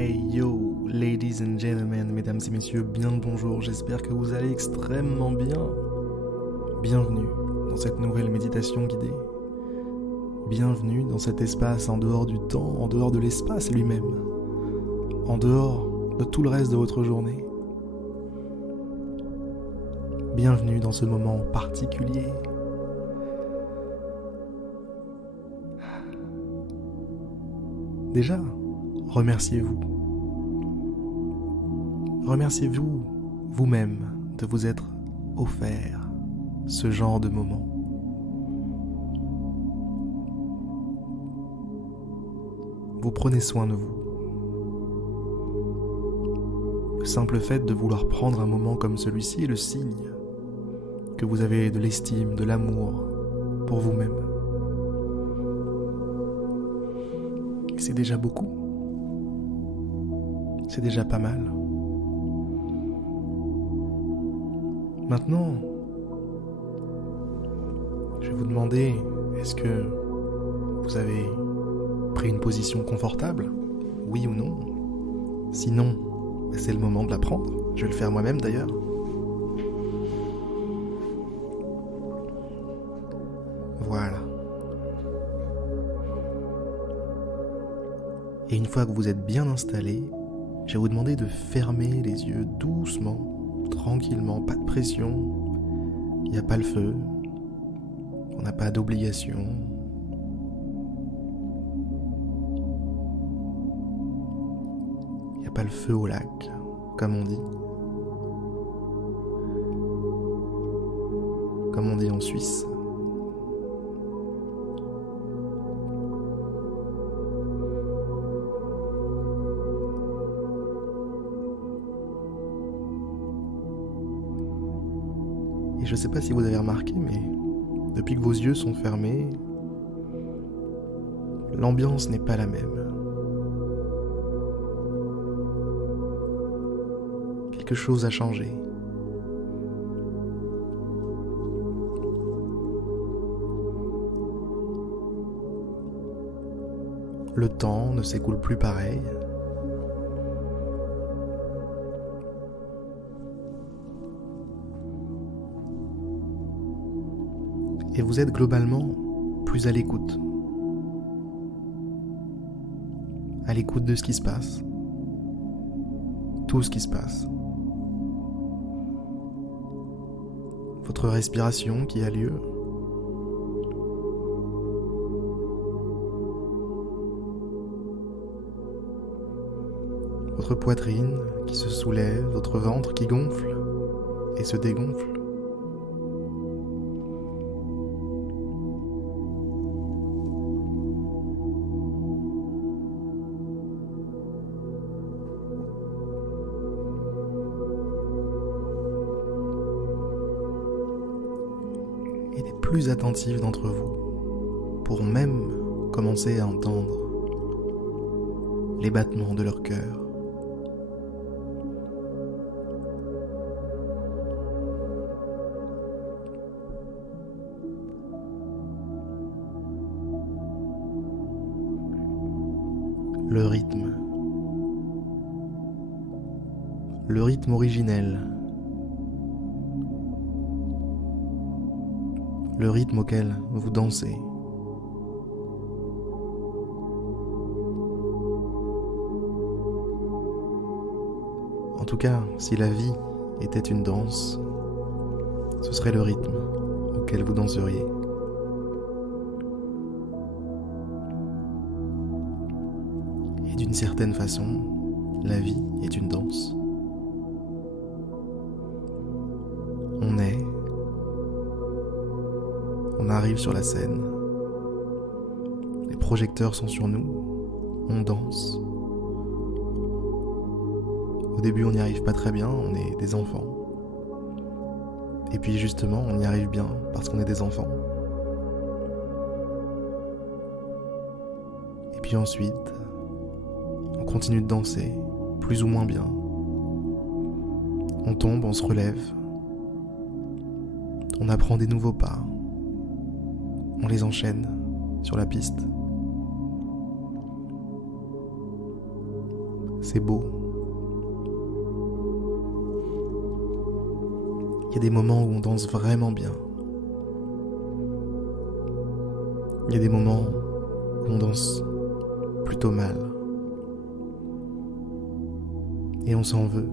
Hey yo, ladies and gentlemen, mesdames et messieurs, bien le bonjour, j'espère que vous allez extrêmement bien. Bienvenue dans cette nouvelle méditation guidée. Bienvenue dans cet espace en dehors du temps, en dehors de l'espace lui-même, en dehors de tout le reste de votre journée. Bienvenue dans ce moment particulier. Déjà, remerciez-vous. Remerciez-vous vous-même de vous être offert ce genre de moment. Vous prenez soin de vous. Le simple fait de vouloir prendre un moment comme celui-ci est le signe que vous avez de l'estime, de l'amour pour vous-même. Et c'est déjà beaucoup. C'est déjà pas mal. Maintenant, je vais vous demander, est-ce que vous avez pris une position confortable? Oui ou non? Sinon, c'est le moment de la prendre. Je vais le faire moi-même d'ailleurs. Voilà. Et une fois que vous êtes bien installé, je vais vous demander de fermer les yeux doucement, tranquillement, pas de pression. Il n'y a pas le feu. On n'a pas d'obligation. Il n'y a pas le feu au lac, comme on dit. Comme on dit en Suisse. Et je ne sais pas si vous avez remarqué, mais depuis que vos yeux sont fermés, l'ambiance n'est pas la même. Quelque chose a changé. Le temps ne s'écoule plus pareil. Et vous êtes globalement plus à l'écoute. À l'écoute de ce qui se passe. Tout ce qui se passe. Votre respiration qui a lieu. Votre poitrine qui se soulève, votre ventre qui gonfle et se dégonfle. Et les plus attentifs d'entre vous pourront même commencer à entendre les battements de leur cœur. Le rythme originel, le rythme auquel vous dansez. En tout cas, si la vie était une danse, ce serait le rythme auquel vous danseriez. Et d'une certaine façon, la vie est une danse. On arrive sur la scène, les projecteurs sont sur nous, on danse. Au début on n'y arrive pas très bien, on est des enfants. Et puis justement on y arrive bien parce qu'on est des enfants. Et puis ensuite, on continue de danser, plus ou moins bien. On tombe, on se relève. On apprend des nouveaux pas. On les enchaîne sur la piste. c'est beau. Il y a des moments où on danse vraiment bien. Il y a des moments où on danse plutôt mal. Et on s'en veut.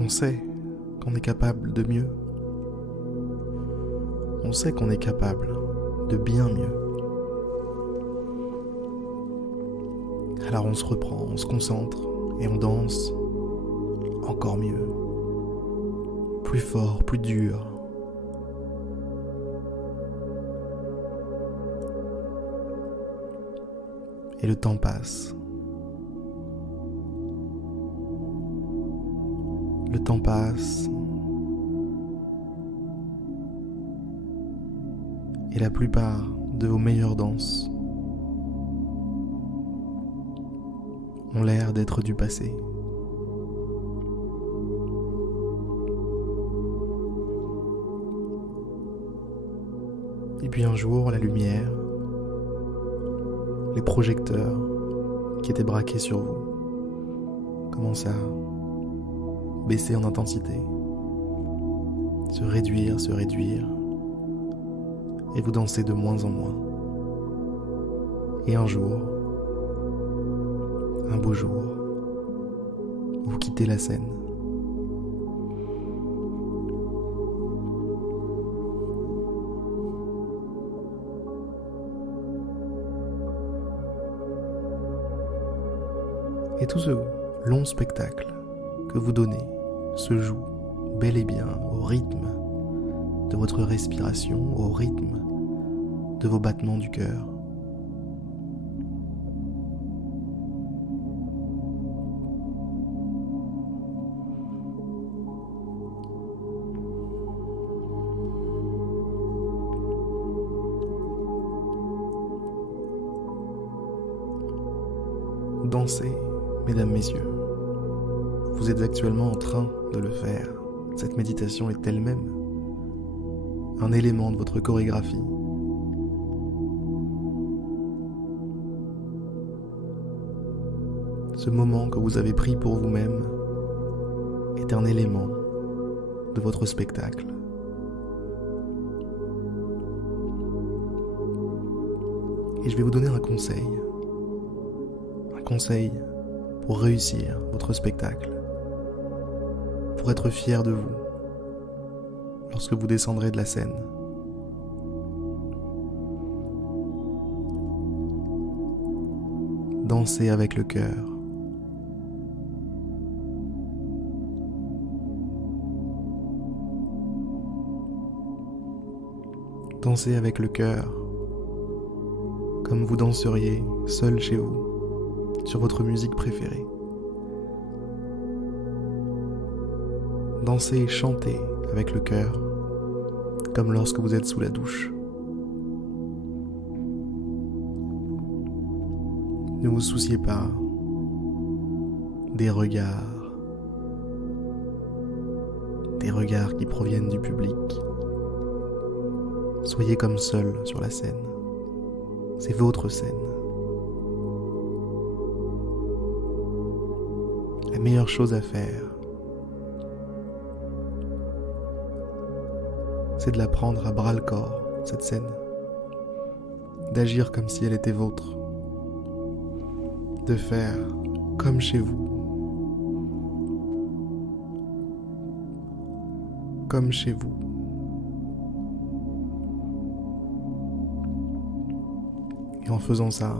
On sait qu'on est capable de mieux. On sait qu'on est capable de bien mieux. Alors on se reprend, on se concentre et on danse encore mieux. Plus fort, plus dur. Et le temps passe. Le temps passe. Et la plupart de vos meilleures danses ont l'air d'être du passé. Et puis un jour, la lumière, les projecteurs qui étaient braqués sur vous commencent à baisser en intensité, se réduire, et vous dansez de moins en moins. Et un jour, un beau jour, vous quittez la scène. Et tout ce long spectacle que vous donnez se joue bel et bien au rythme de votre respiration, au rythme de vos battements du cœur. Dansez, mesdames, messieurs. Vous êtes actuellement en train de le faire. Cette méditation est elle-même un élément de votre chorégraphie. Ce moment que vous avez pris pour vous-même est un élément de votre spectacle. Et je vais vous donner un conseil. Un conseil pour réussir votre spectacle. Pour être fier de vous lorsque vous descendrez de la scène. Dansez avec le cœur. Dansez avec le cœur, comme vous danseriez seul chez vous, sur votre musique préférée. Dansez et chantez avec le cœur, comme lorsque vous êtes sous la douche. Ne vous souciez pas des regards qui proviennent du public. Soyez comme seul sur la scène. C'est votre scène. La meilleure chose à faire, c'est de la prendre à bras-le-corps, cette scène. D'agir comme si elle était vôtre. De faire comme chez vous. Comme chez vous. Et en faisant ça,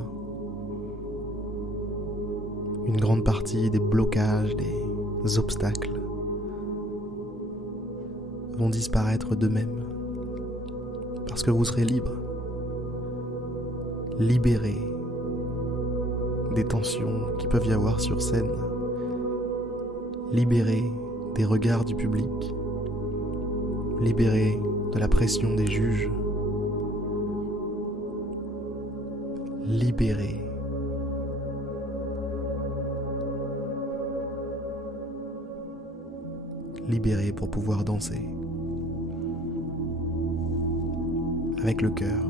une grande partie des blocages, des obstacles vont disparaître d'eux-mêmes. Parce que vous serez libre. Libéré des tensions qui peuvent y avoir sur scène. Libéré des regards du public. Libéré de la pression des juges. Libéré. Libéré pour pouvoir danser. Avec le cœur.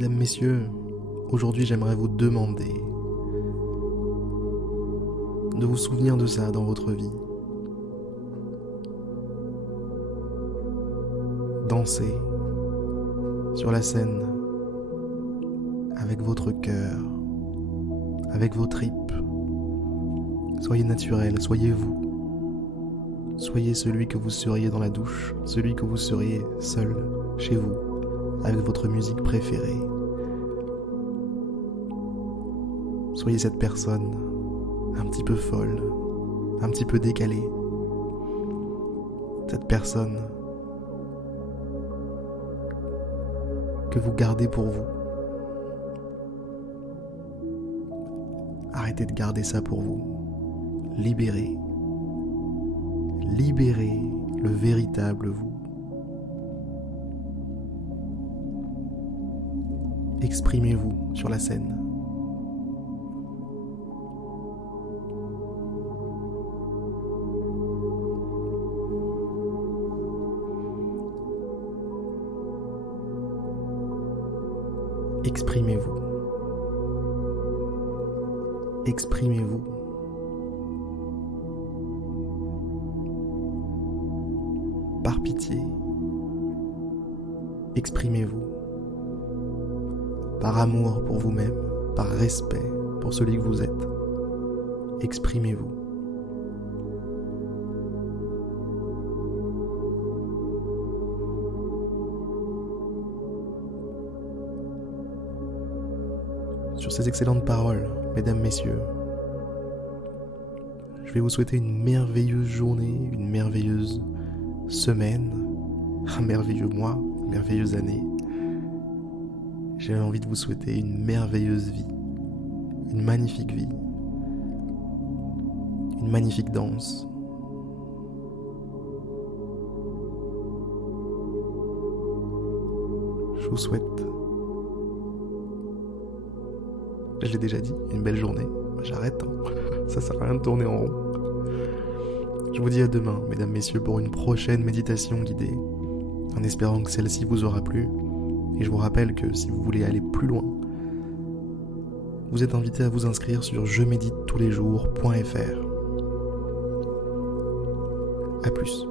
Mesdames, messieurs, aujourd'hui j'aimerais vous demander de vous souvenir de ça dans votre vie. Dansez sur la scène avec votre cœur, avec vos tripes. Soyez naturel, soyez vous. Soyez celui que vous seriez dans la douche, celui que vous seriez seul, chez vous, avec votre musique préférée. Soyez cette personne un petit peu folle, un petit peu décalée. Cette personne que vous gardez pour vous. Arrêtez de garder ça pour vous. Libérez. Libérez le véritable vous. Exprimez-vous sur la scène. Exprimez-vous. Exprimez-vous. Par pitié. Exprimez-vous. Par amour pour vous-même, par respect pour celui que vous êtes. Exprimez-vous. Sur ces excellentes paroles, mesdames, messieurs, je vais vous souhaiter une merveilleuse journée, une merveilleuse semaine, un merveilleux mois, une merveilleuse année. J'ai envie de vous souhaiter une merveilleuse vie, une magnifique vie, une magnifique danse. Je vous souhaite, je l'ai déjà dit, une belle journée. J'arrête, hein. Ça sert à rien de tourner en rond. Je vous dis à demain, mesdames, messieurs, pour une prochaine méditation guidée, en espérant que celle-ci vous aura plu. Et je vous rappelle que si vous voulez aller plus loin, vous êtes invité à vous inscrire sur jeméditetouslesjours.fr. A plus.